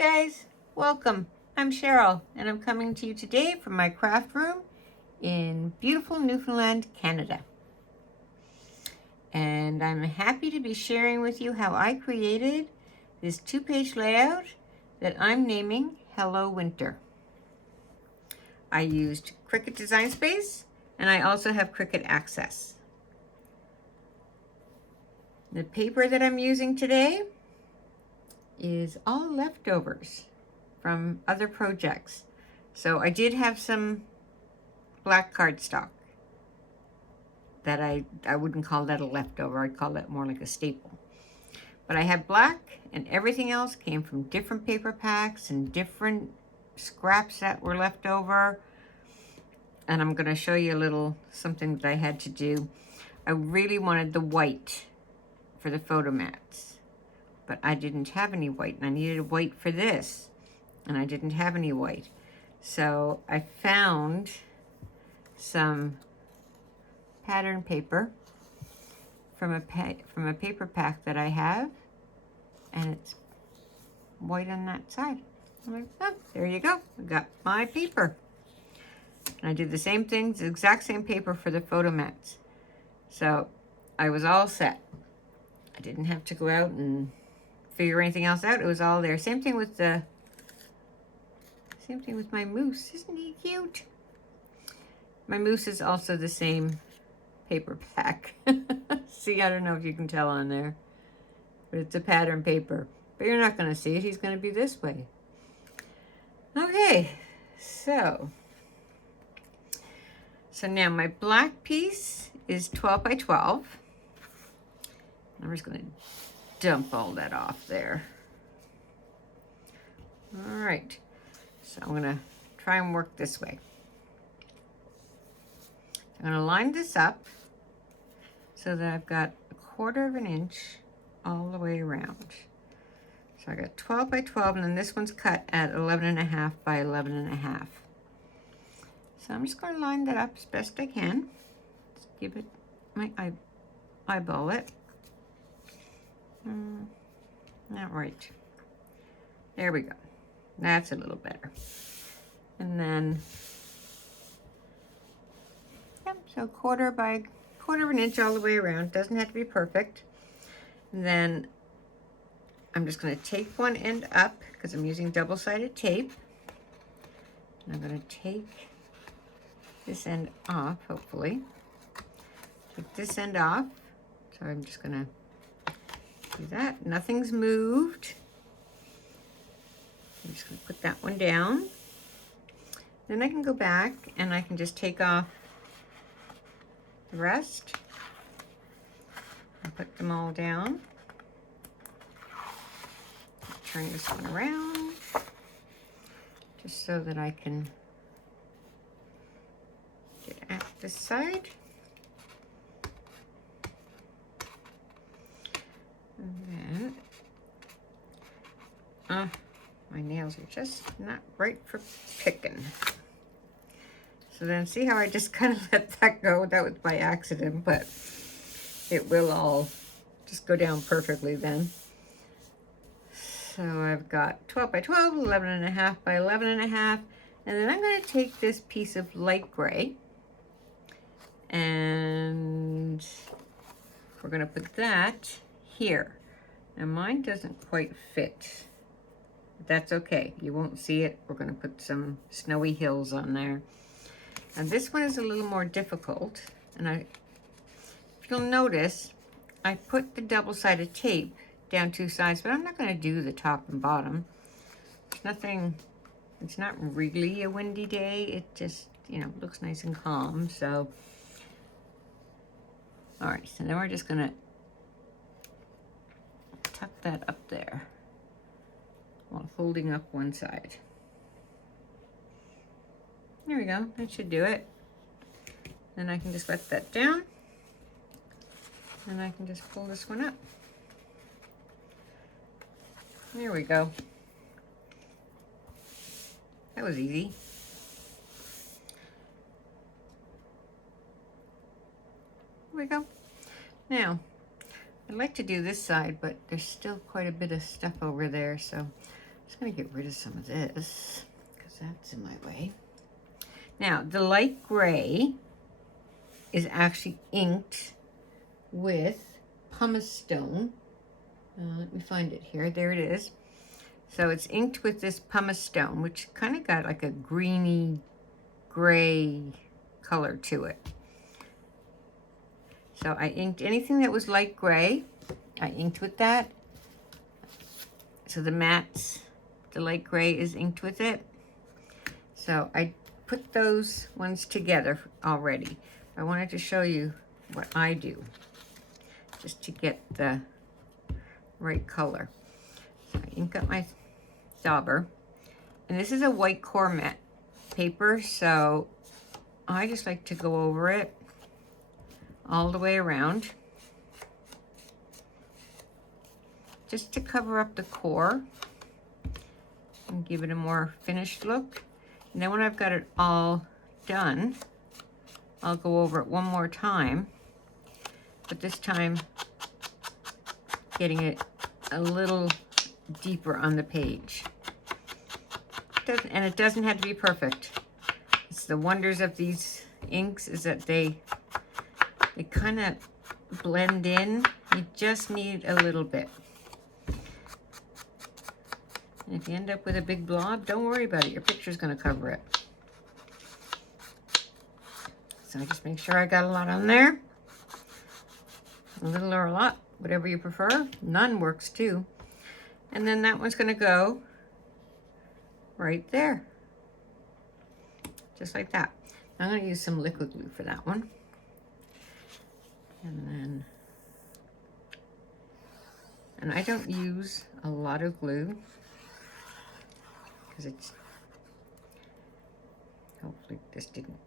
guys, welcome. I'm Cheryl and I'm coming to you today from my craft room in beautiful Newfoundland, Canada. And I'm happy to be sharing with you how I created this 2-page layout that I'm naming Hello Winter. I used Cricut Design Space and I also have Cricut Access. The paper that I'm using today is all leftovers from other projects. So I did have some black cardstock that I wouldn't call that a leftover, I'd call that more like a staple. But I had black and everything else came from different paper packs and different scraps that were left over. And I'm gonna show you a little something that I had to do. I really wanted the white for the photo mats, but I didn't have any white and I needed white for this and I didn't have any white. So I found some pattern paper from a paper pack that I have, and it's white on that side. I'm like, oh, there you go, I got my paper. And I did the same things, the exact same paper for the photo mats. So I was all set. I didn't have to go out and figure anything else out. It was all there. Same thing with my moose. Isn't he cute? My moose is also the same paper pack. See, I don't know if you can tell on there, but it's a pattern paper. But you're not going to see it. He's going to be this way. Okay, so now my black piece is 12 by 12. I'm just going to dump all that off there. All right, so I'm going to try and work this way. I'm going to line this up so that I've got 1/4 inch all the way around. So I got 12 by 12, and then this one's cut at 11.5 by 11.5. So I'm just going to line that up as best I can. Just give it my eyeball it. Not right. There we go. That's a little better. And then, yep, so 1/4 by 1/4 inch all the way around. Doesn't have to be perfect. And then I'm just going to take one end up because I'm using double-sided tape. And I'm going to take this end off, hopefully. Take this end off. So I'm just going to do that. Nothing's moved. I'm just going to put that one down. Then I can go back and I can just take off the rest and put them all down. Turn this one around just so that I can get at this side. And then, my nails are just not right for picking. So then see how I just kind of let that go? That was by accident, but it will all just go down perfectly then. So I've got 12 by 12, 11.5 by 11.5, and then I'm going to take this piece of light gray and we're going to put that here. Now mine doesn't quite fit. That's okay, you won't see it. We're going to put some snowy hills on there. And this one is a little more difficult. And if you'll notice, I put the double-sided tape down 2 sides, but I'm not going to do the top and bottom. It's nothing, it's not really a windy day. It just, you know, looks nice and calm. So, all right, so then we're just going to tuck that up there while holding up one side. There we go, that should do it. Then I can just let that down and I can just pull this one up. There we go. That was easy. There we go. Now, I'd like to do this side, but there's still quite a bit of stuff over there, so Just gonna get rid of some of this because that's in my way. Now, the light gray is actually inked with pumice stone. Let me find it here. There it is. So it's inked with this pumice stone, which kind of got like a greeny gray color to it. So I inked anything that was light gray. I inked with that. So the mattes, the light gray is inked with it. So I put those ones together already. I wanted to show you what I do just to get the right color. So I ink up my dauber, and this is a white core mat paper, so I just like to go over it all the way around just to cover up the core and give it a more finished look. And then when I've got it all done, I'll go over it one more time, but this time getting it a little deeper on the page. And it doesn't have to be perfect. It's the wonders of these inks is that they kind of blend in. You just need a little bit. And if you end up with a big blob, don't worry about it. Your picture's going to cover it. So I just make sure I got a lot on there. A little or a lot, whatever you prefer. None works too. And then that one's going to go right there. Just like that. I'm going to use some liquid glue for that one. And I don't use a lot of glue because it's, hopefully this didn't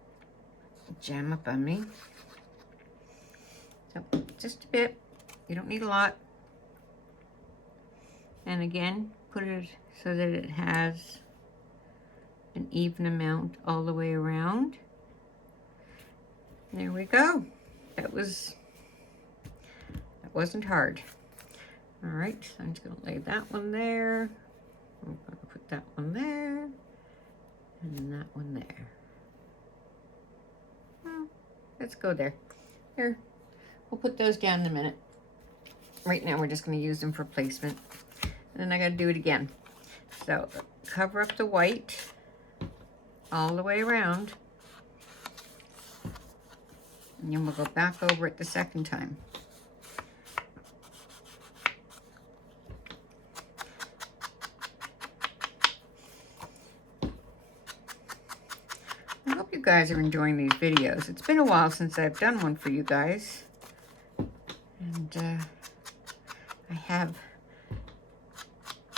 jam up on me. So just a bit, you don't need a lot. And again, put it so that it has an even amount all the way around. There we go. That wasn't hard. All right, so I'm just gonna lay that one there. I'm gonna put that one there, and that one there. Well, let's go there. Here, we'll put those down in a minute. Right now, we're just gonna use them for placement. And then I gotta do it again. So cover up the white all the way around. And then we'll go back over it the second time. I hope you guys are enjoying these videos. It's been a while since I've done one for you guys. And I have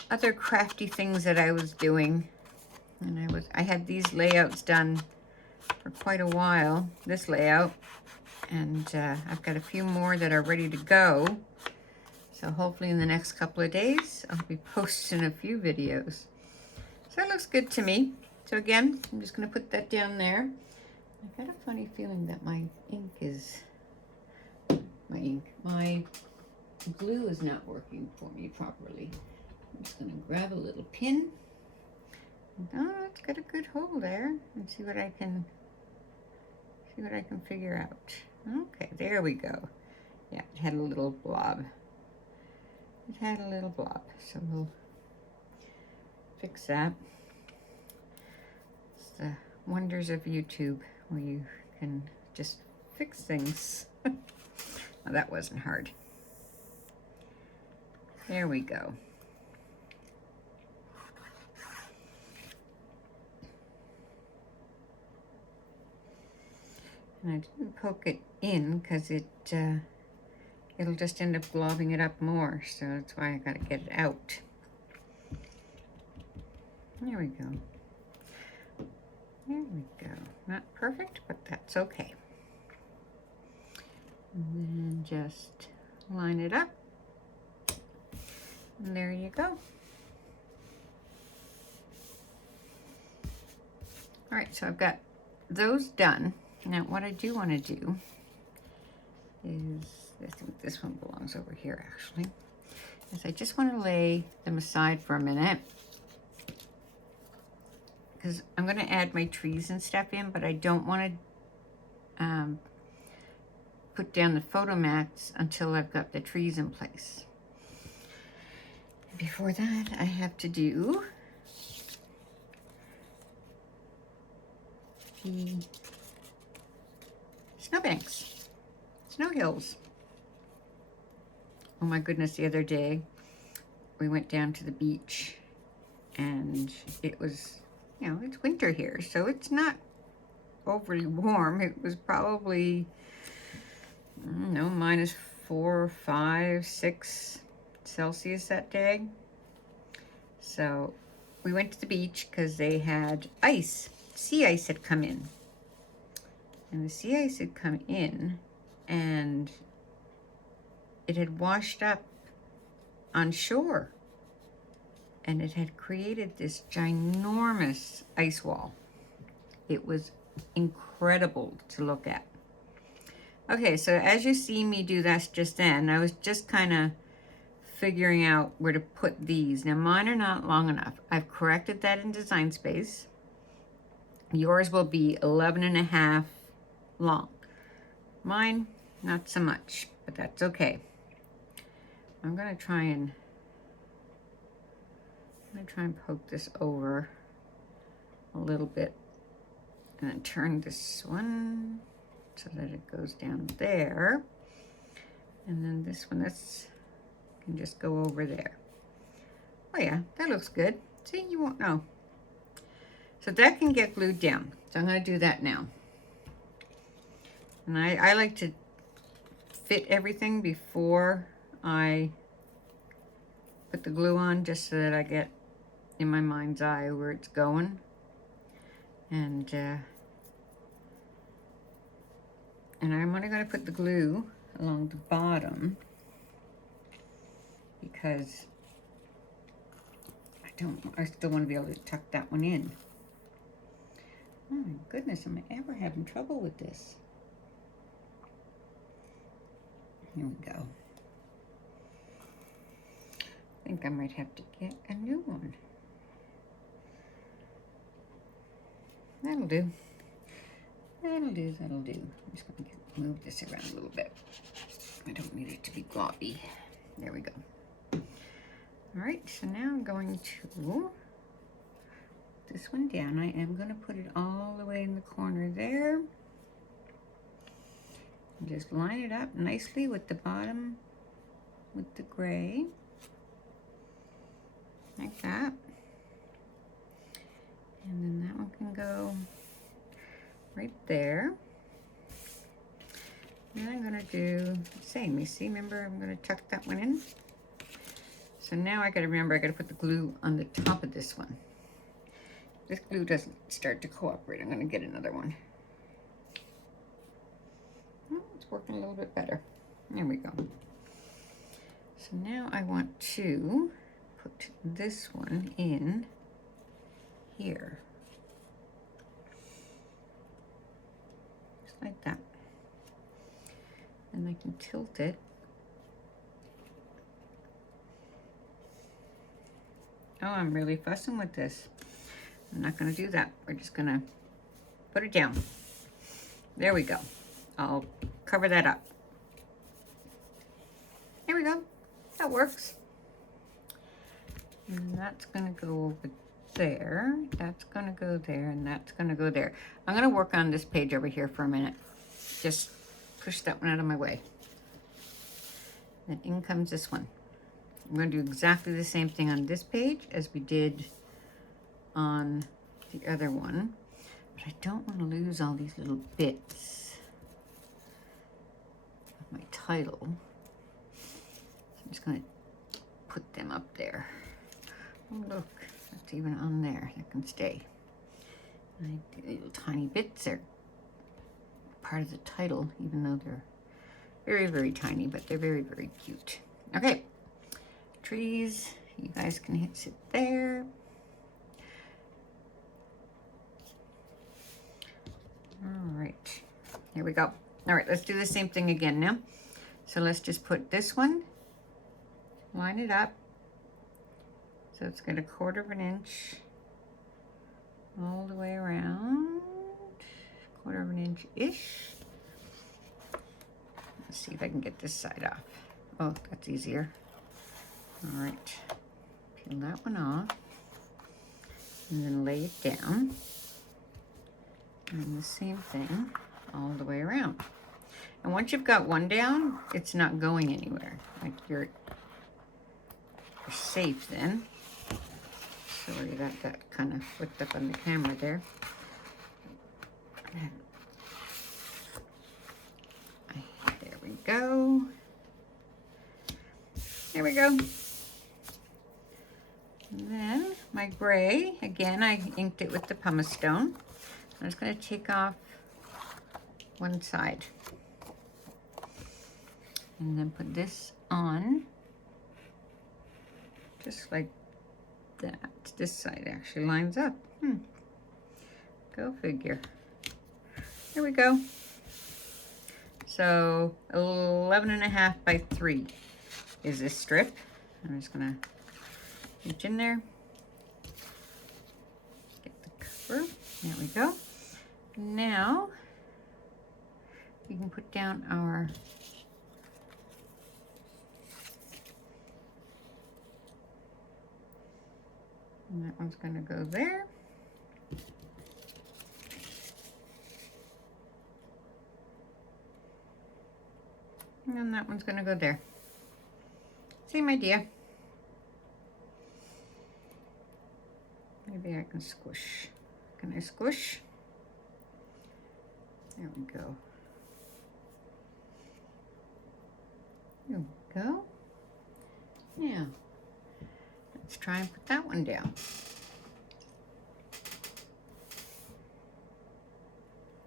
other crafty things that I was doing. And I had these layouts done for quite a while, this layout. And I've got a few more that are ready to go. So hopefully in the next couple of days, I'll be posting a few videos. So it looks good to me. So again, I'm just gonna put that down there. I've got a funny feeling that my glue is not working for me properly. I'm just gonna grab a little pin. Oh, it's got a good hole there. And see what I can figure out. Okay, there we go. Yeah, it had a little blob. It had a little blob, so we'll fix that. It's the wonders of YouTube, where you can just fix things. Well, that wasn't hard. There we go. And I didn't poke it in because it'll just end up blobbing it up more, so that's why I gotta get it out. There we go. There we go. Not perfect, but that's okay. And then just line it up. And there you go. All right, so I've got those done. Now what I do want to do is, I think this one belongs over here actually, is I just want to lay them aside for a minute because I'm going to add my trees and stuff in, but I don't want to put down the photo mats until I've got the trees in place. Before that, I have to do the snowbanks, snow hills. Oh my goodness, the other day we went down to the beach and it was, you know, it's winter here, so it's not overly warm. It was probably, I don't know, -4, 5, 6 Celsius that day. So we went to the beach because they had ice. Sea ice had come in. And the sea ice had come in and it had washed up on shore. And it had created this ginormous ice wall. It was incredible to look at. Okay, so as you see me do that just then, I was just kind of figuring out where to put these. Now mine are not long enough. I've corrected that in Design Space. Yours will be 11.5 long. Mine, not so much, but that's okay. I'm gonna try and poke this over a little bit and then turn this one so that it goes down there. And then this one, this can just go over there. Oh yeah, that looks good. See, you won't know. So that can get glued down. So I'm gonna do that now. And I like to fit everything before I put the glue on, just so that I get in my mind's eye where it's going. And I'm only going to put the glue along the bottom because I still want to be able to tuck that one in. Oh my goodness, am I ever having trouble with this? Here we go. I think I might have to get a new one. That'll do. That'll do, that'll do. I'm just going to move this around a little bit. I don't need it to be gaudy. There we go. All right, so now I'm going to put this one down. I am going to put it all the way in the corner there. And just line it up nicely with the bottom, with the gray. Like that. And then that one can go right there. And I'm gonna do the same. You see, remember, I'm gonna tuck that one in. So now I gotta remember, I gotta put the glue on the top of this one. This glue doesn't start to cooperate. I'm gonna get another one. Oh, it's working a little bit better. There we go. So now I want to put this one in here. Just like that. And I can tilt it. Oh, I'm really fussing with this. I'm not going to do that. We're just going to put it down. There we go. I'll cover that up. There we go. That works. And that's going to go over there. That's going to go there, and that's going to go there. I'm going to work on this page over here for a minute. Just push that one out of my way. Then in comes this one. I'm going to do exactly the same thing on this page as we did on the other one. But I don't want to lose all these little bits of my title. So I'm just going to put them up there. Oh, look, that's even on there. That can stay. And little tiny bits are part of the title, even though they're very, very tiny, but they're very, very cute. Okay, trees, you guys can sit there. All right, here we go. All right, let's do the same thing again now. So let's just put this one, line it up. So it's got 1/4 of an inch all the way around, 1/4 of an inch-ish. Let's see if I can get this side off. Oh, that's easier. All right, peel that one off, and then lay it down. And the same thing all the way around. And once you've got one down, it's not going anywhere. Like you're safe then. Sorry, that got kind of flipped up on the camera there. There we go. There we go. And then my gray, again, I inked it with the pumice stone. I'm just going to take off one side. And then put this on, just like that. This side actually lines up. Go figure. There we go. So 11.5 by 3 is this strip. I'm just gonna reach in there, get the cover. There we go. Now we can put down our and that one's going to go there. And that one's going to go there. Same idea. Maybe I can squish. Can I squish? There we go. There we go. Now, let's try and put that one down.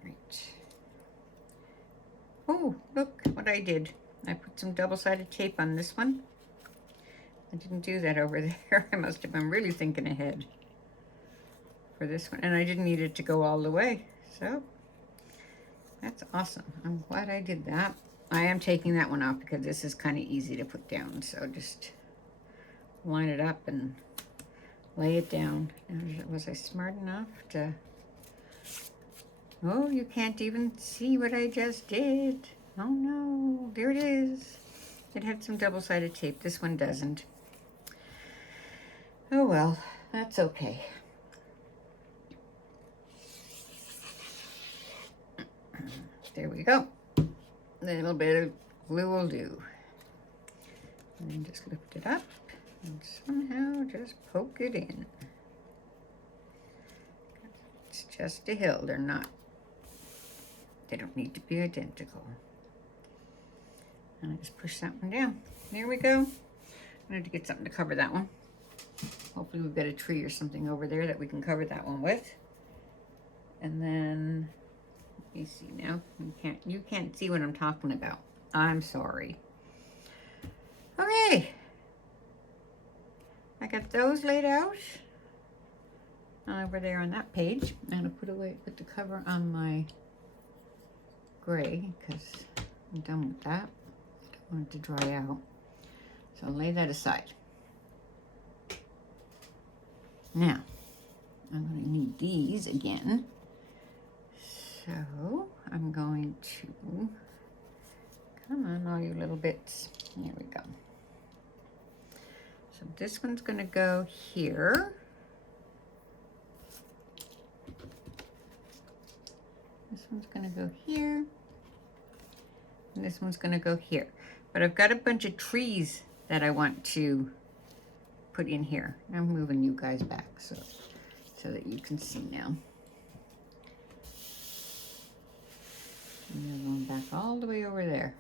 Right. Oh, look what I did. I put some double-sided tape on this one. I didn't do that over there. I must have been really thinking ahead for this one. And I didn't need it to go all the way. So, that's awesome. I'm glad I did that. I am taking that one off because this is kind of easy to put down. So just line it up and lay it down. Was I smart enough to... Oh, you can't even see what I just did. Oh no, there it is. It had some double-sided tape. This one doesn't. Oh well, that's okay. There we go. A little bit of glue will do. And then just lift it up and somehow just poke it in. It's just a hill. They don't need to be identical. And I just push that one down. There we go. I need to get something to cover that one. Hopefully we've got a tree or something over there that we can cover that one with. And then, let me see now. You can't see what I'm talking about. I'm sorry. Okay. I got those laid out over there on that page. I'm gonna put the cover on my gray because I'm done with that. I don't want it to dry out. So I'll lay that aside. Now, I'm going to need these again. So I'm going to, come on all you little bits. There we go. So this one's going to go here. This one's going to go here. And this one's going to go here. But I've got a bunch of trees that I want to put in here. I'm moving you guys back so that you can see now. And you're going back all the way over there.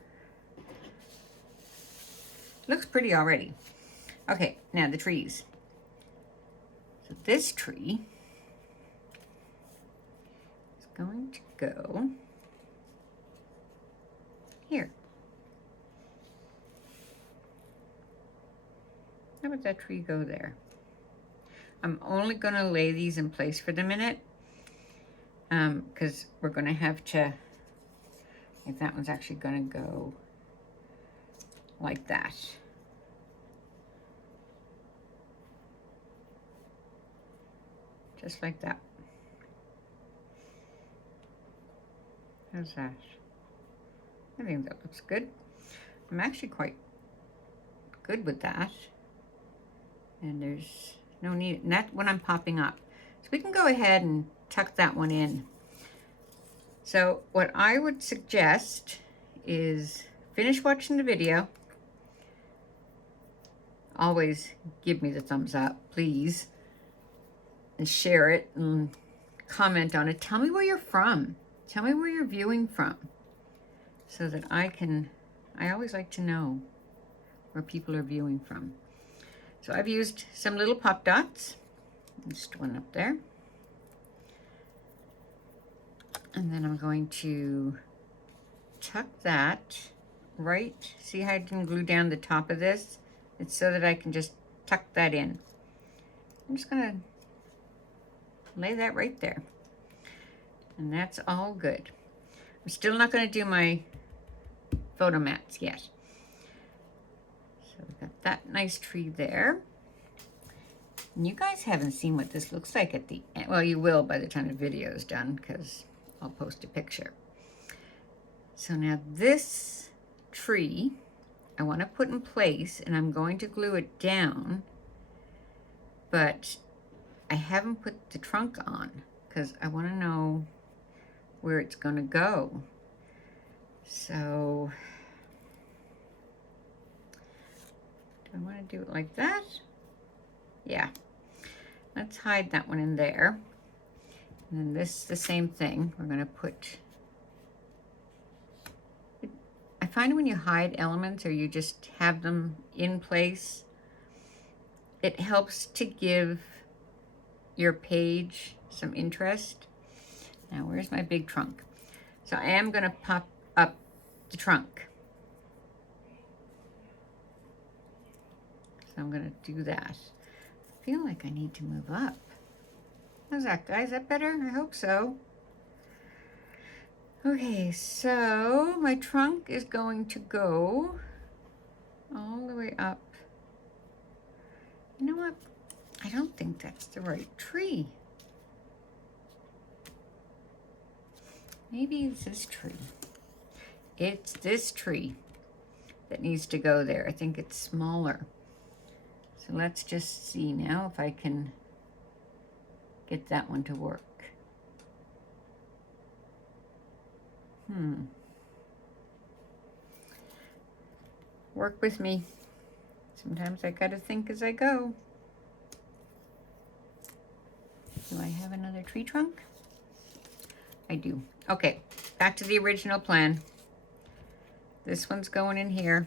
Looks pretty already. Okay, now the trees. So this tree is going to go here. How about that tree go there? I'm only going to lay these in place for the minute because we're going to have to, if that one's actually going to go like that. Just like that. How's that? I think that looks good. I'm actually quite good with that. And there's no need, and that's when I'm popping up. So we can go ahead and tuck that one in. So what I would suggest is finish watching the video. Always give me the thumbs up, please. And share it and comment on it. Tell me where you're from. Tell me where you're viewing from. So that I always like to know where people are viewing from. So I've used some little pop dots. Just one up there. And then I'm going to tuck that right. See how I didn't glue down the top of this? It's so that I can just tuck that in. I'm just gonna lay that right there. And that's all good. I'm still not gonna do my photo mats yet. So we've got that nice tree there. And you guys haven't seen what this looks like at the end. Well, you will by the time the video is done, because I'll post a picture. So now this tree, I want to put in place, and I'm going to glue it down, but I haven't put the trunk on, because I want to know where it's going to go. So, do I want to do it like that? Yeah. Let's hide that one in there. And then this, the same thing. We're going to put... I find when you hide elements or you just have them in place, it helps to give your page some interest. Now, where's my big trunk? So I am going to pop up the trunk. So I'm going to do that. I feel like I need to move up. How's that, guys? Is that better? I hope so. Okay, so my trunk is going to go all the way up. You know what? I don't think that's the right tree. Maybe it's this tree. It's this tree that needs to go there. I think it's smaller. So let's just see now if I can get that one to work. Work with me. Sometimes I gotta think as I go. Do I have another tree trunk? I do. Okay, back to the original plan. This one's going in here.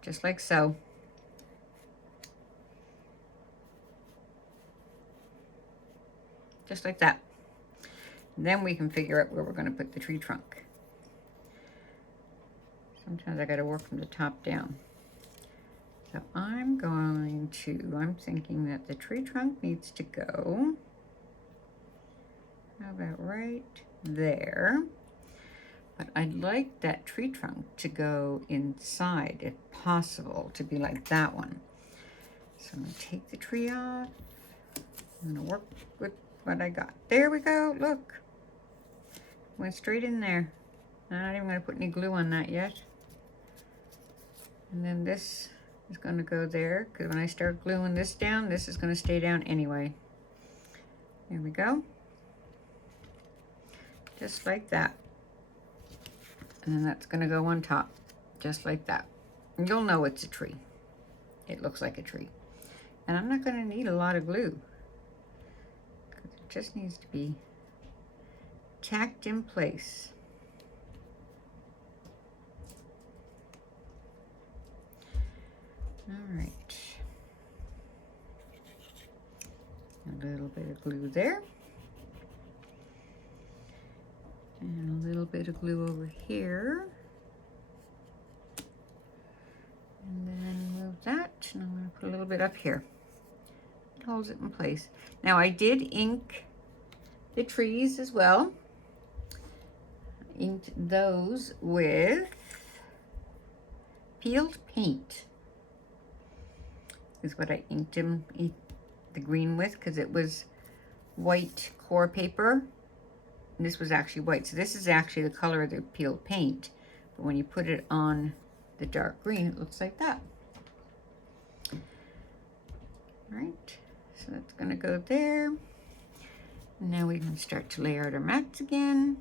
Just like so. Just like that. And then we can figure out where we're going to put the tree trunk. Sometimes I got to work from the top down. So I'm thinking that the tree trunk needs to go, how about right there? But I'd like that tree trunk to go inside, if possible, to be like that one. So I'm going to take the tree off. I'm going to work with what I got. There we go, look. Went straight in there. I'm not even going to put any glue on that yet. And then this is going to go there, because when I start gluing this down, this is going to stay down anyway. There we go. Just like that. And then that's going to go on top, just like that. And you'll know it's a tree. It looks like a tree. And I'm not going to need a lot of glue, because it just needs to be tacked in place. All right. A little bit of glue there. And a little bit of glue over here. And then move that. And I'm going to put a little bit up here. It holds it in place. Now I did ink the trees as well. Inked those with peeled paint. Is what I inked them, the green with, because it was white core paper. And this was actually white. So this is actually the color of the peeled paint. But when you put it on the dark green, it looks like that. All right, so that's gonna go there. And now we can start to lay out our mats again.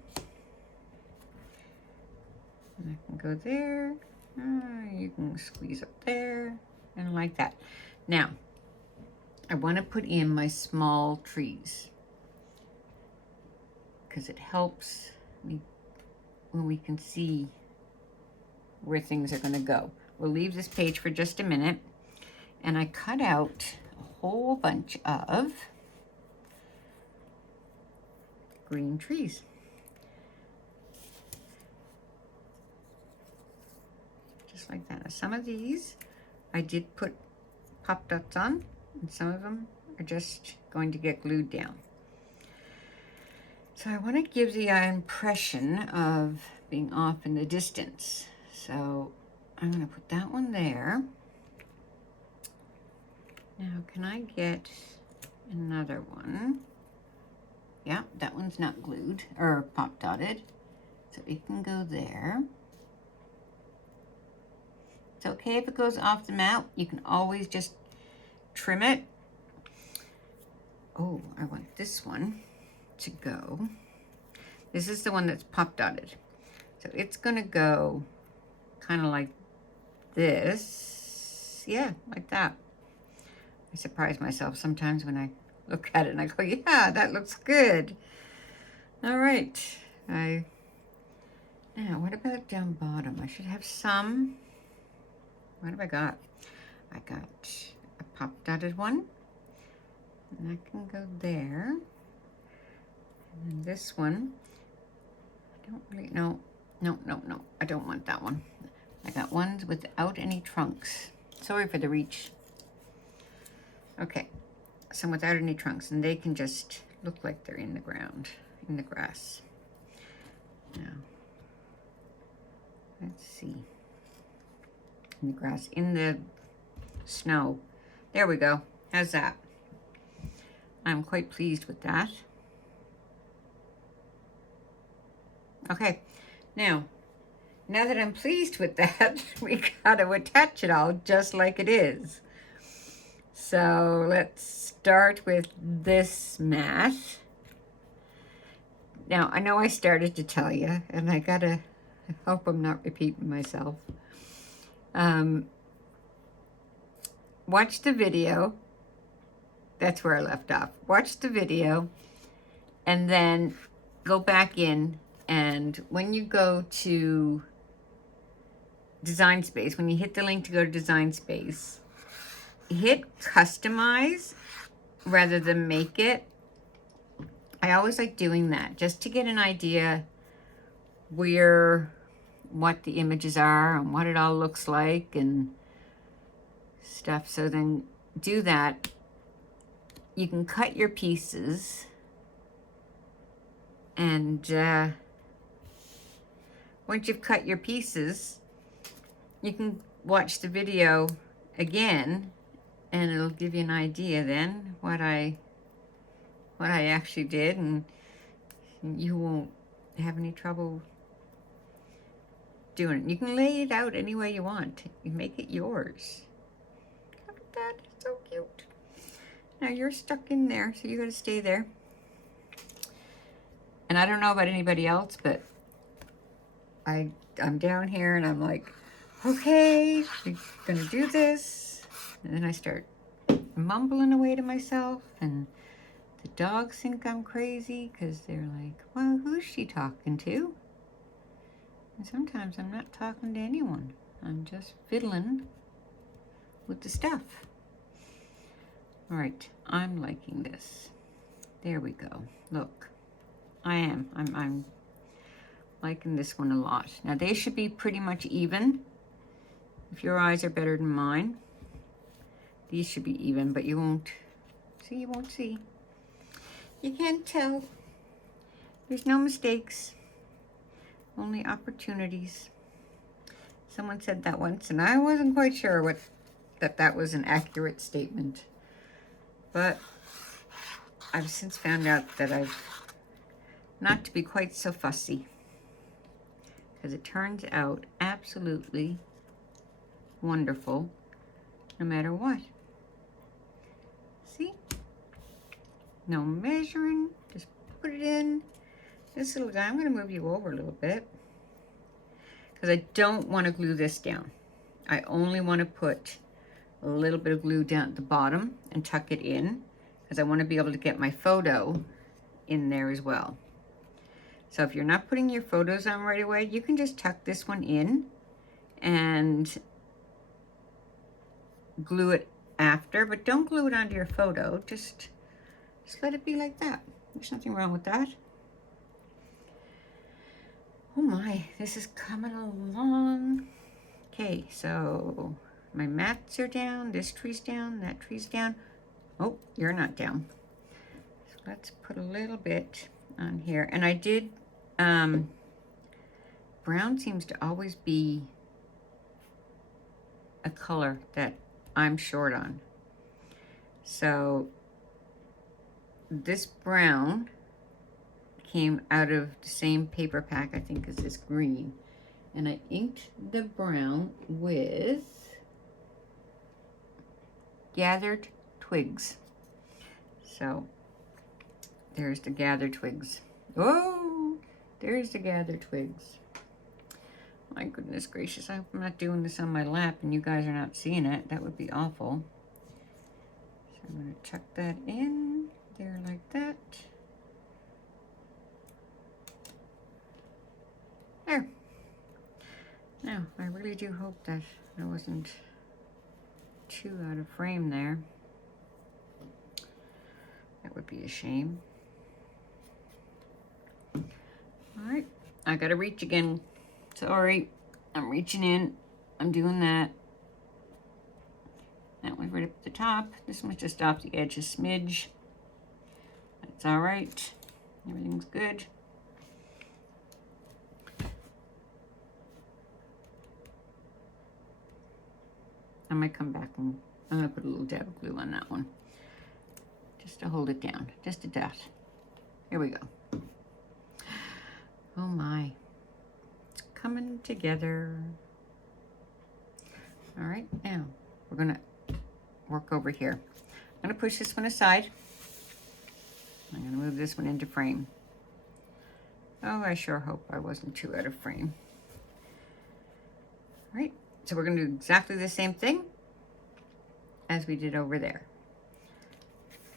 And I can go there. You can squeeze up there and like that. Now, I want to put in my small trees because it helps me when we can see where things are going to go. We'll leave this page for just a minute, and I cut out a whole bunch of green trees. Just like that. Now, some of these I did put pop dots on, and some of them are just going to get glued down. So I want to give the impression of being off in the distance. So I'm going to put that one there. Now, can I get another one? Yeah, that one's not glued or pop dotted. So it can go there. It's okay if it goes off the mat. You can always just trim it. Oh, I want this one to go. This is the one that's pop dotted. So it's gonna go kind of like this. Yeah, like that. I surprise myself sometimes when I look at it and I go, yeah, that looks good. All right. Now, what about down bottom? I should have some. What have I got? I got a pop dotted one. And that can go there. And then this one, I don't really, no, I don't want that one. I got ones without any trunks. Sorry for the reach. Okay, some without any trunks, and they can just look like they're in the ground, in the grass. Now, let's see. In the grass, in the snow. There we go. How's that? I'm quite pleased with that. Okay, now that I'm pleased with that, we gotta attach it all just like it is. So let's start with this mat. Now, I know I started to tell you, and I hope I'm not repeating myself. Watch the video. That's where I left off. Watch the video and then go back in, and when you go to Design Space, when you hit the link to go to Design Space, hit customize rather than make it. I always like doing that just to get an idea what the images are and what it all looks like and stuff. So then do that. You can cut your pieces, and once you've cut your pieces, you can watch the video again, and it'll give you an idea then what I actually did, and you won't have any trouble doing it. You can lay it out any way you want. You make it yours. Look at that, it's so cute. Now you're stuck in there, so you gotta stay there. And I don't know about anybody else, but I'm down here and I'm like, okay, we're gonna do this. And then I start mumbling away to myself, and the dogs think I'm crazy because they're like, well, who's she talking to? And sometimes I'm not talking to anyone. I'm just fiddling with the stuff. All right, I'm liking this. There we go. Look, I'm liking this one a lot. Now they should be pretty much even. If your eyes are better than mine, these should be even, but you won't see. You can't tell. There's no mistakes, only opportunities. Someone said that once, and I wasn't quite sure that was an accurate statement. But I've since found out that I've not to be quite so fussy, because it turns out absolutely wonderful no matter what. See? No measuring, just put it in. This little guy, I'm going to move you over a little bit because I don't want to glue this down. I only want to put a little bit of glue down at the bottom and tuck it in because I want to be able to get my photo in there as well. So if you're not putting your photos on right away, you can just tuck this one in and glue it after, but don't glue it onto your photo. Just let it be like that. There's nothing wrong with that. Oh my, this is coming along. Okay, so my mats are down, this tree's down, that tree's down. Oh, you're not down. So let's put a little bit on here. And I did, brown seems to always be a color that I'm short on. So this brown came out of the same paper pack, I think, as this green. And I inked the brown with gathered twigs. So there's the gathered twigs. Oh, there's the gathered twigs. My goodness gracious, I hope I'm not doing this on my lap and you guys are not seeing it. That would be awful. So I'm going to chuck that in there like that. There. Now, I really do hope that I wasn't too out of frame there. That would be a shame. All right, I gotta reach again. Sorry, I'm reaching in. I'm doing that. That one's right up at the top. This one's just off the edge a smidge. That's all right. Everything's good. I might come back and I'm gonna put a little dab of glue on that one. Just to hold it down, just a dot. Here we go. Oh my, it's coming together. All right, now we're gonna work over here. I'm gonna push this one aside. I'm gonna move this one into frame. Oh, I sure hope I wasn't too out of frame. All right, so we're gonna do exactly the same thing as we did over there.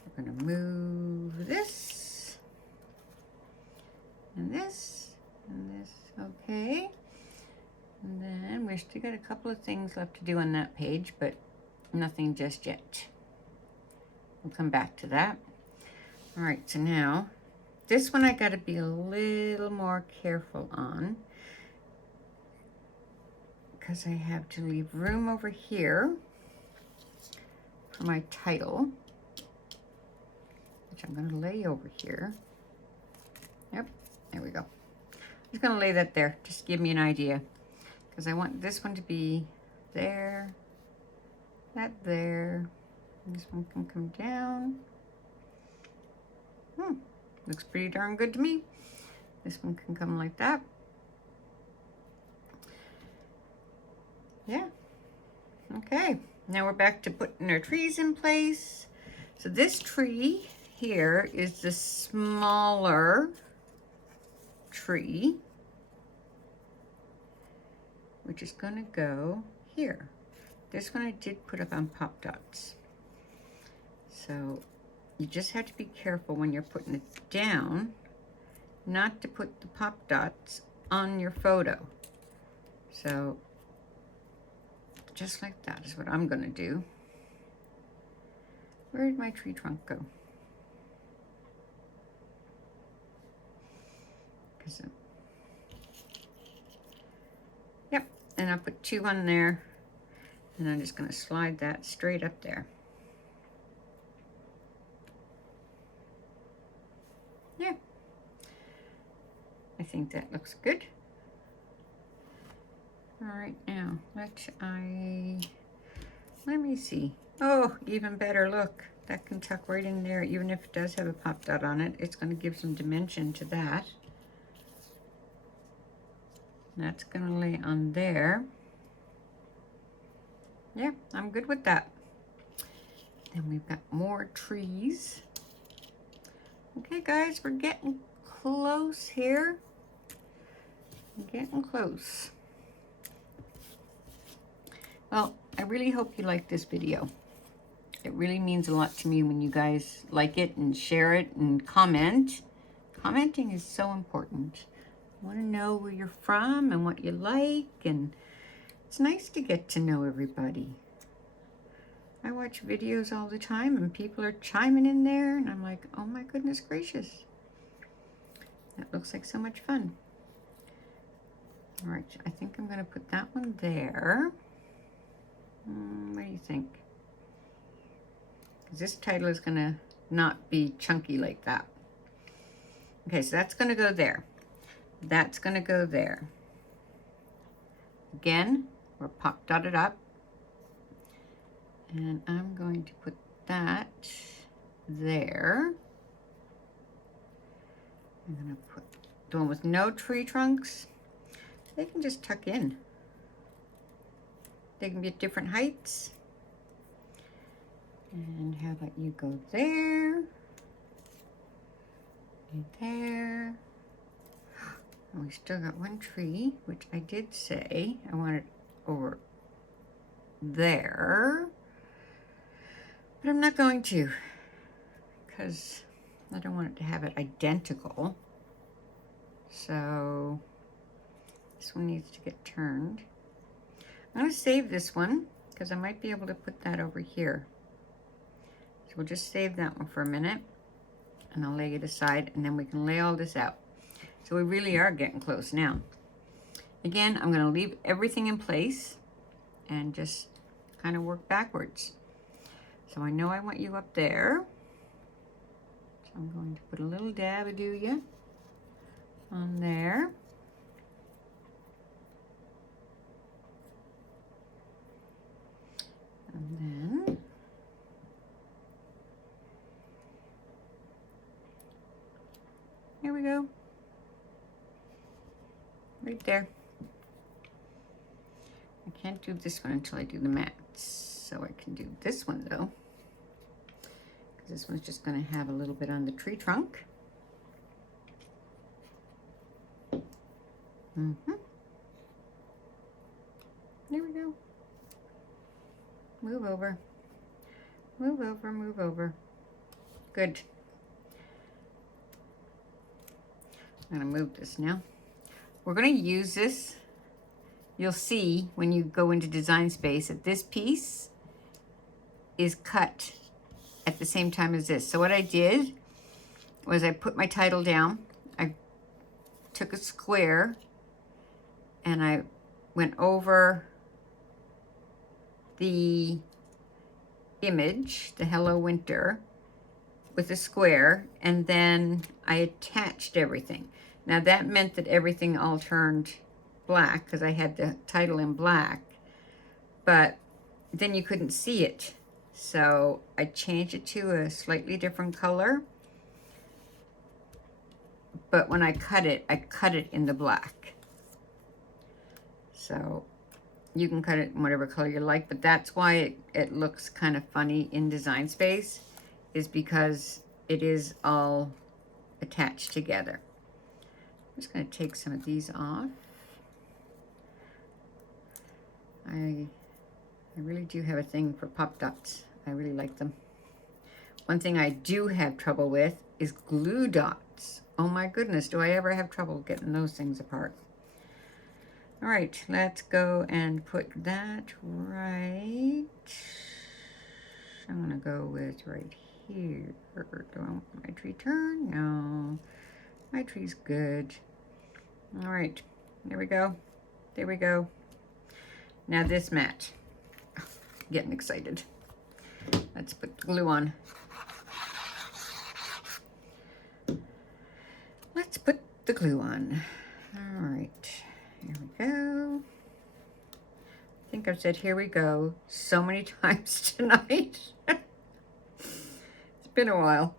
We're gonna move this and this and this, okay. And then we've still got a couple of things left to do on that page, but nothing just yet. We'll come back to that. All right, so now this one I gotta be a little more careful on because I have to leave room over here for my title, which I'm gonna lay over here. Yep, there we go. I'm just gonna lay that there, just to give me an idea, because I want this one to be there, that there. This one can come down. Looks pretty darn good to me. This one can come like that. Yeah. Okay, now we're back to putting our trees in place. So this tree here is the smaller tree, which is gonna go here. This one I did put up on pop dots. So you just have to be careful when you're putting it down, not to put the pop dots on your photo. So just like that is what I'm gonna do. Where did my tree trunk go? Yep, and I put 2 on there, and I'm just gonna slide that straight up there. Yeah, I think that looks good. All right, now I Let me see. Oh, even better, look. That can tuck right in there, even if it does have a pop dot on it. It's going to give some dimension to that. That's going to lay on there. Yeah, I'm good with that. And we've got more trees. Okay, guys, we're getting close here. Getting close. Well, I really hope you like this video. It really means a lot to me when you guys like it and share it and comment. Commenting is so important. I want to know where you're from and what you like, and it's nice to get to know everybody. I watch videos all the time and people are chiming in there and I'm like, oh my goodness gracious. That looks like so much fun. All right, I think I'm going to put that one there. What do you think? Because this title is going to not be chunky like that. Okay, so that's going to go there. That's going to go there. Again, we're pop dotted up. And I'm going to put that there. I'm going to put the one with no tree trunks. They can just tuck in. They can be at different heights. And how about you go there? And there. And we still got one tree, which I did say I wanted over there. But I'm not going to, because I don't want it to have it identical. So this one needs to get turned. I'm going to save this one because I might be able to put that over here. So we'll just save that one for a minute and I'll lay it aside and then we can lay all this out. So we really are getting close now. Again, I'm going to leave everything in place and just kind of work backwards. So I know I want you up there. So I'm going to put a little dab-a-doo-ya on there. And then here we go. Right there. I can't do this one until I do the mats. So I can do this one though. Because this one's just going to have a little bit on the tree trunk. There we go. Move over. Move over, move over. Good. I'm going to move this now. We're going to use this. You'll see when you go into Design Space that this piece is cut at the same time as this. So what I did was I put my title down. I took a square and I went over the image, the Hello Winter, with a square, and then I attached everything. Now that meant that everything all turned black because I had the title in black, but then you couldn't see it. So I changed it to a slightly different color. But when I cut it in the black. So you can cut it in whatever color you like, but that's why it looks kind of funny in Design Space, is because it is all attached together. I'm just going to take some of these off. I really do have a thing for pop dots. I really like them. One thing I do have trouble with is glue dots. Oh my goodness, do I ever have trouble getting those things apart. All right, let's go and put that right. I'm gonna go with right here. Do I want my tree turn? No, my tree's good. All right, there we go. There we go. Now this mat. Getting excited. Let's put the glue on. Let's put the glue on. All right, here we go. I think think I've said here we go so many times tonight. It's been a while.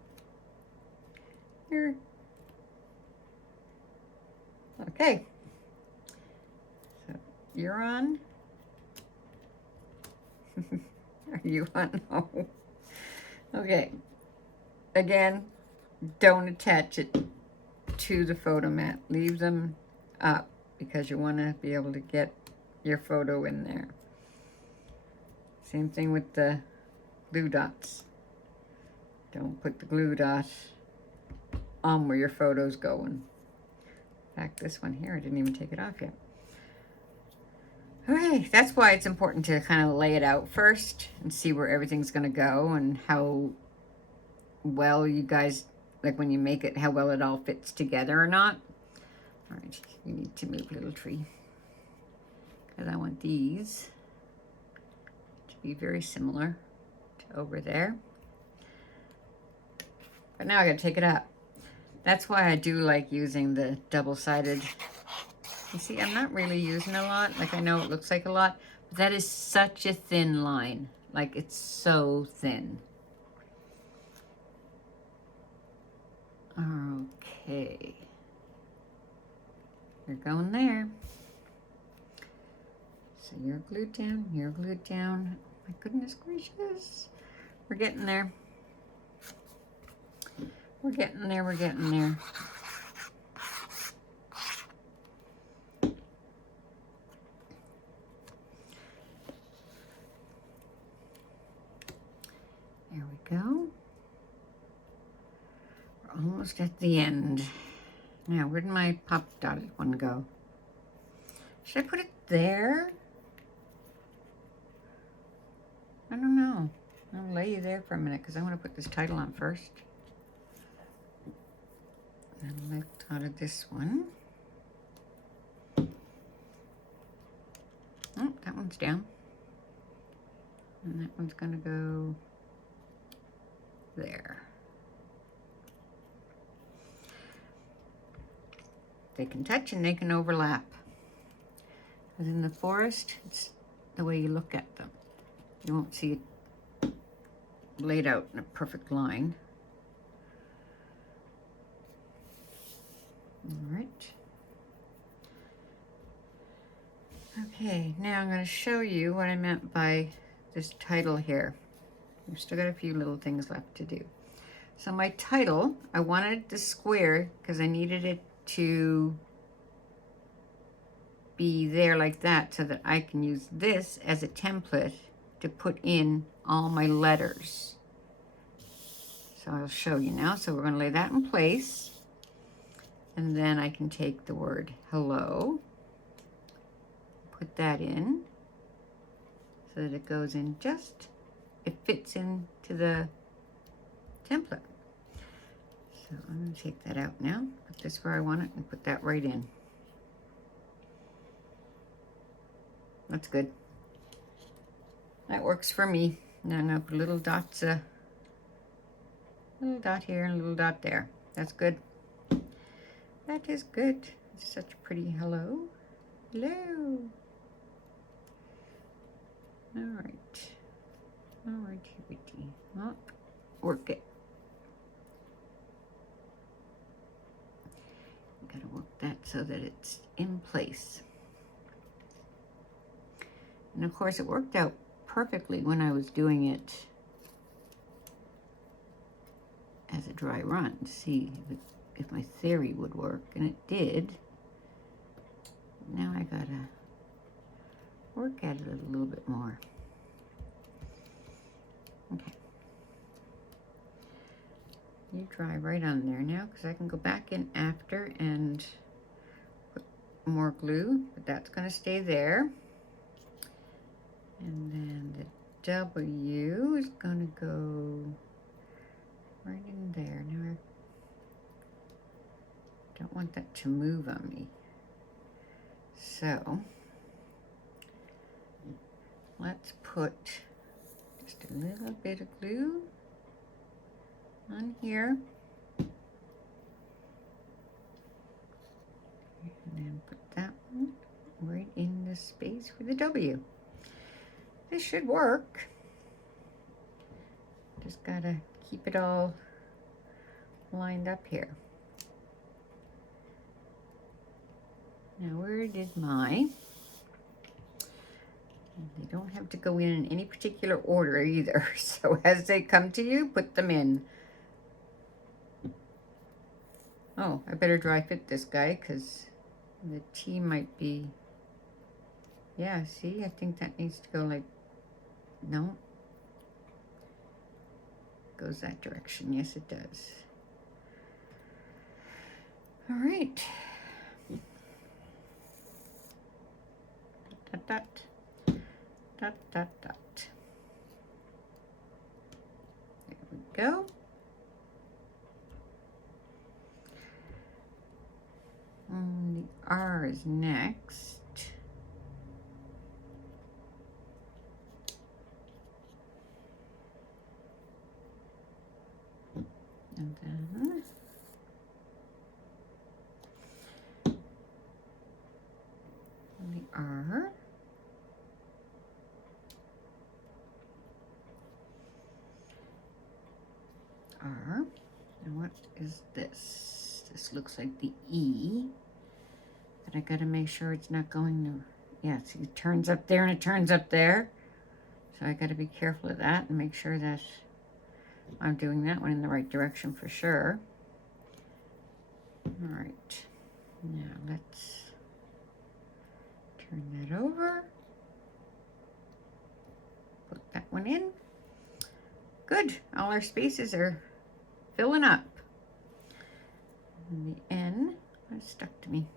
Here. Okay. So you're on. Are you on? No. Okay. Again, don't attach it to the photo mat. Leave them up because you want to be able to get your photo in there. Same thing with the glue dots. Don't put the glue dot on where your photo's going. In fact, this one here, I didn't even take it off yet. Okay, that's why it's important to kind of lay it out first and see where everything's going to go and how well you guys, like when you make it, how well it all fits together or not. All right, you need to move, little tree, because I want these to be very similar to over there. But now I got to take it up. That's why I do like using the double-sided. You see, I'm not really using a lot. Like, I know it looks like a lot, but that is such a thin line. Like, it's so thin. Okay. You're going there. So you're glued down, you're glued down. My goodness gracious. We're getting there. We're getting there, we're getting there. There we go. We're almost at the end. Now, where did my pop dotted one go? Should I put it there? I don't know. I'll lay you there for a minute because I want to put this title on first. And I dotted this one. Oh, that one's down. And that one's going to go there. They can touch and they can overlap. Because in the forest, it's the way you look at them. You won't see it laid out in a perfect line. All right. Okay, now I'm going to show you what I meant by this title here. We've still got a few little things left to do. So my title, I wanted the square because I needed it to be there like that so that I can use this as a template to put in all my letters. So I'll show you now. So we're going to lay that in place. And then I can take the word hello, put that in so that it goes in just, it fits into the template. So I'm going to take that out now, put this where I want it, and put that right in. That's good. That works for me. Now I'm going to put little dots, a little dot here and a little dot there. That's good. That is good. It's such a pretty hello. Hello. All right. All right, here. Oh, work it. Got to work that so that it's in place. And of course, it worked out perfectly when I was doing it as a dry run to see if my theory would work, and it did. Now I gotta work at it a little bit more. Okay. You dry right on there now, because I can go back in after and put more glue, but that's gonna stay there. And then the W is gonna go right in there. Now I don't want that to move on me. So let's put just a little bit of glue on here. And then put that one right in the space for the W. this should work. Just gotta keep it all lined up here. Now where did my... They don't have to go in any particular order either. So as they come to you, put them in. Oh, I better dry fit this guy because the T might be... Yeah, see, I think that needs to go like... No. Goes that direction. Yes, it does. All right. Dot, dot. Dot, dot, dot. There we go. The R is next. And then the R. R. And what is this? This looks like the E. But I gotta make sure it's not going to, yeah, see, it turns up there and it turns up there. So I gotta be careful of that and make sure that I'm doing that one in the right direction for sure. All right, now let's turn that over. Put that one in. Good, all our spaces are filling up. And the N is stuck to me.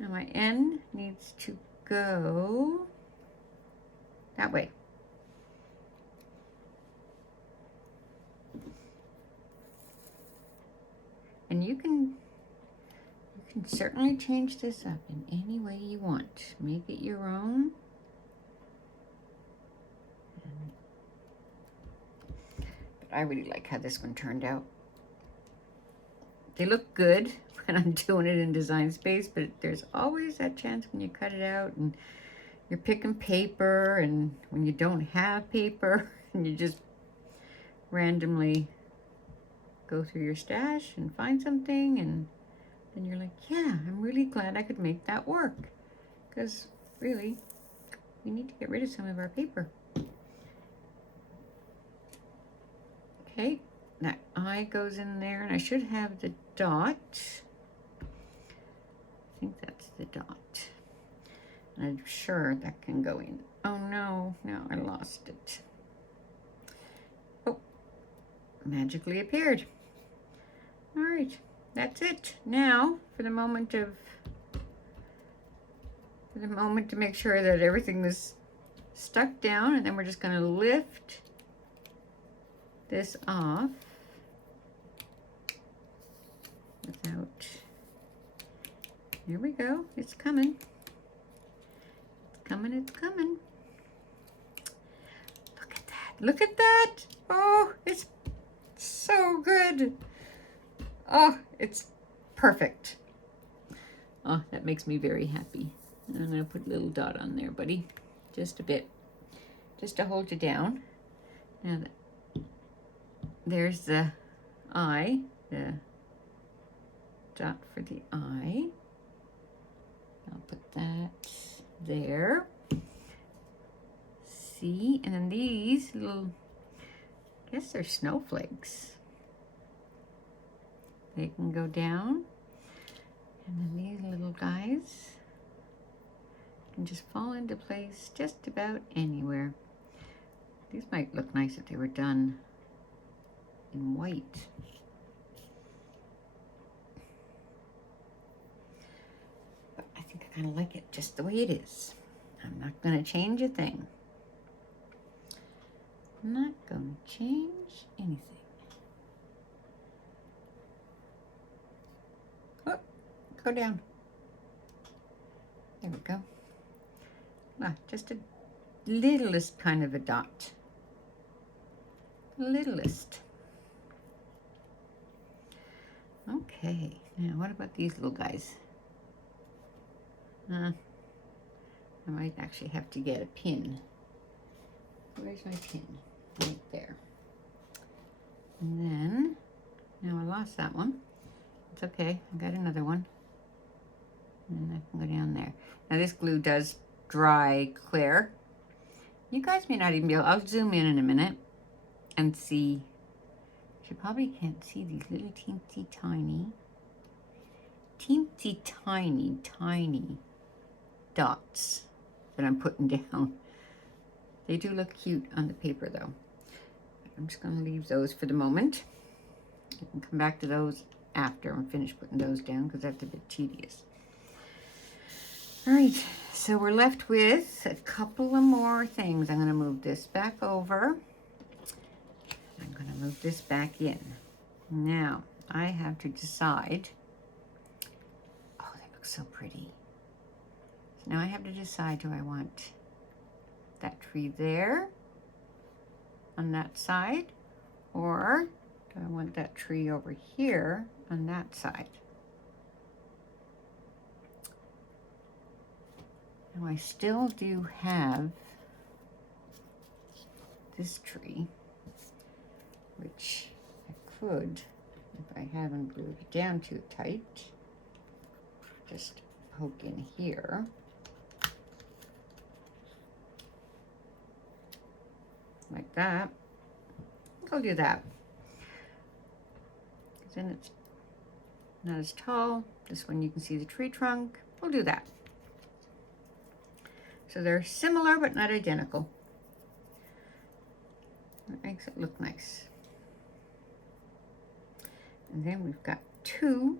Now my N needs to go that way. And you can certainly change this up in any way you want. Make it your own. But I really like how this one turned out. They look good when I'm doing it in Design Space, but there's always that chance when you cut it out and you're picking paper, and when you don't have paper and you just randomly go through your stash and find something, and then you're like, yeah, I'm really glad I could make that work, because really we need to get rid of some of our paper. Okay, that I goes in there, and I should have the dot. I think that's the dot. And I'm sure that can go in. Oh no, I lost it. Oh, magically appeared. All right, that's it. Now, for the moment to make sure that everything was stuck down, and then we're just going to lift this off without, there we go, it's coming. It's coming. Look at that, look at that. Oh, it's so good. Oh, it's perfect. Oh, that makes me very happy. I'm gonna put a little dot on there, buddy. Just a bit, just to hold you down. Now there's the I, the dot for the I. I'll put that there. See, and then these little, I guess they're snowflakes. They can go down, and then these little guys can just fall into place just about anywhere. These might look nice if they were done in white. But I think I kind of like it just the way it is. I'm not going to change a thing. I'm not going to change anything. Oh, go down. There we go. Ah, just a littlest kind of a dot. Littlest. Okay, now what about these little guys? I might actually have to get a pin. Where's my pin? Right there. And then, now I lost that one. It's okay, I got another one. And I can go down there. Now this glue does dry clear. You guys may not even be able, I'll zoom in a minute and see. You probably can't see these little teensy tiny dots that I'm putting down. They do look cute on the paper though. I'm just going to leave those for the moment. I can come back to those after I'm finished putting those down because that's a bit tedious. All right, so we're left with a couple of more things. I'm going to move this back over. I'm going to move this back in. Now, I have to decide. Oh, that looks so pretty. So now I have to decide, do I want that tree there on that side, or do I want that tree over here on that side? Now I still do have this tree, which I could, if I haven't glued it down too tight, just poke in here. Like that. I'll do that. Then it's not as tall. This one you can see the tree trunk. We'll do that. So they're similar but not identical. That makes it look nice. And then we've got two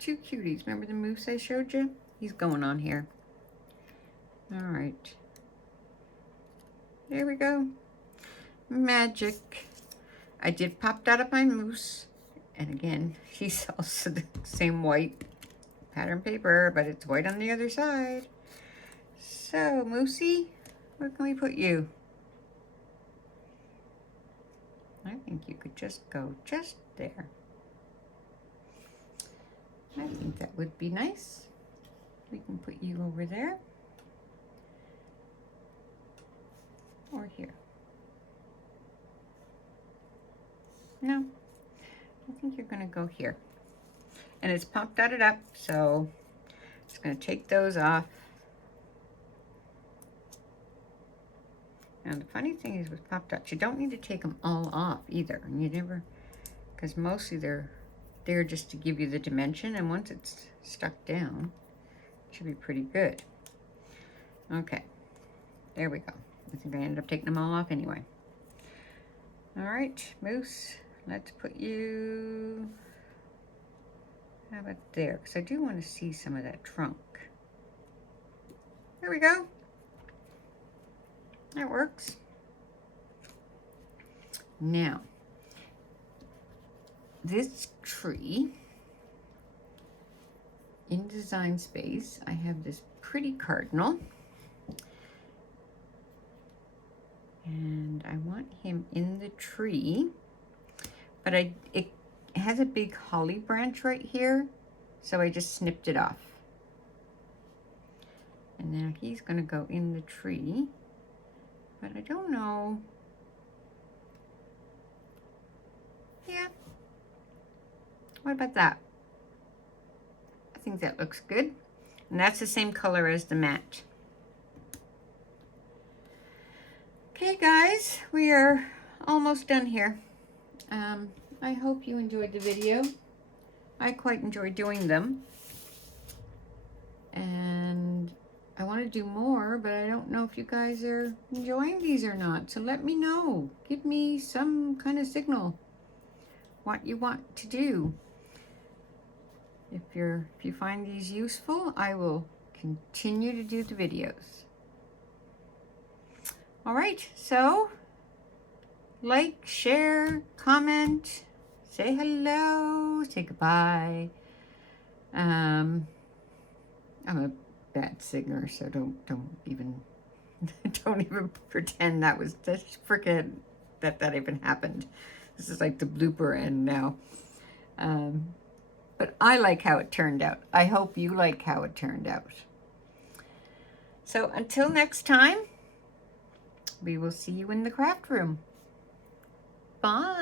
cuties. Remember the moose I showed you? He's going on here. All right. There we go. Magic. I did pop that up my moose. And again, he's also the same white pattern paper, but it's white on the other side. So, Moosey, where can we put you? I think you could just go just there. I think that would be nice. We can put you over there. Or here. No, I think you're gonna go here. And it's pop dotted up, so it's gonna take those off. Now the funny thing is with pop dots, you don't need to take them all off either. And you never, because mostly they're there just to give you the dimension, and once it's stuck down, it should be pretty good. Okay, there we go. I think I ended up taking them all off anyway. All right, Moose, let's put you, how about there? Because I do want to see some of that trunk. There we go. That works. Now, this tree, in Design Space, I have this pretty cardinal. And I want him in the tree, but it has a big holly branch right here, so I just snipped it off. And now he's going to go in the tree. But I don't know. Yeah. What about that? I think that looks good. And that's the same color as the mat. Okay, guys, we are almost done here. I hope you enjoyed the video. I quite enjoyed doing them. And I want to do more, but I don't know if you guys are enjoying these or not. So let me know. Give me some kind of signal what you want to do. If you find these useful, I will continue to do the videos. All right, so like, share, comment, say hello, say goodbye. I'm a bad singer, so don't even pretend that was, just forget that even happened. This is like the blooper end now. But I like how it turned out. I hope you like how it turned out. So until next time, We will see you in the craft room. Bye.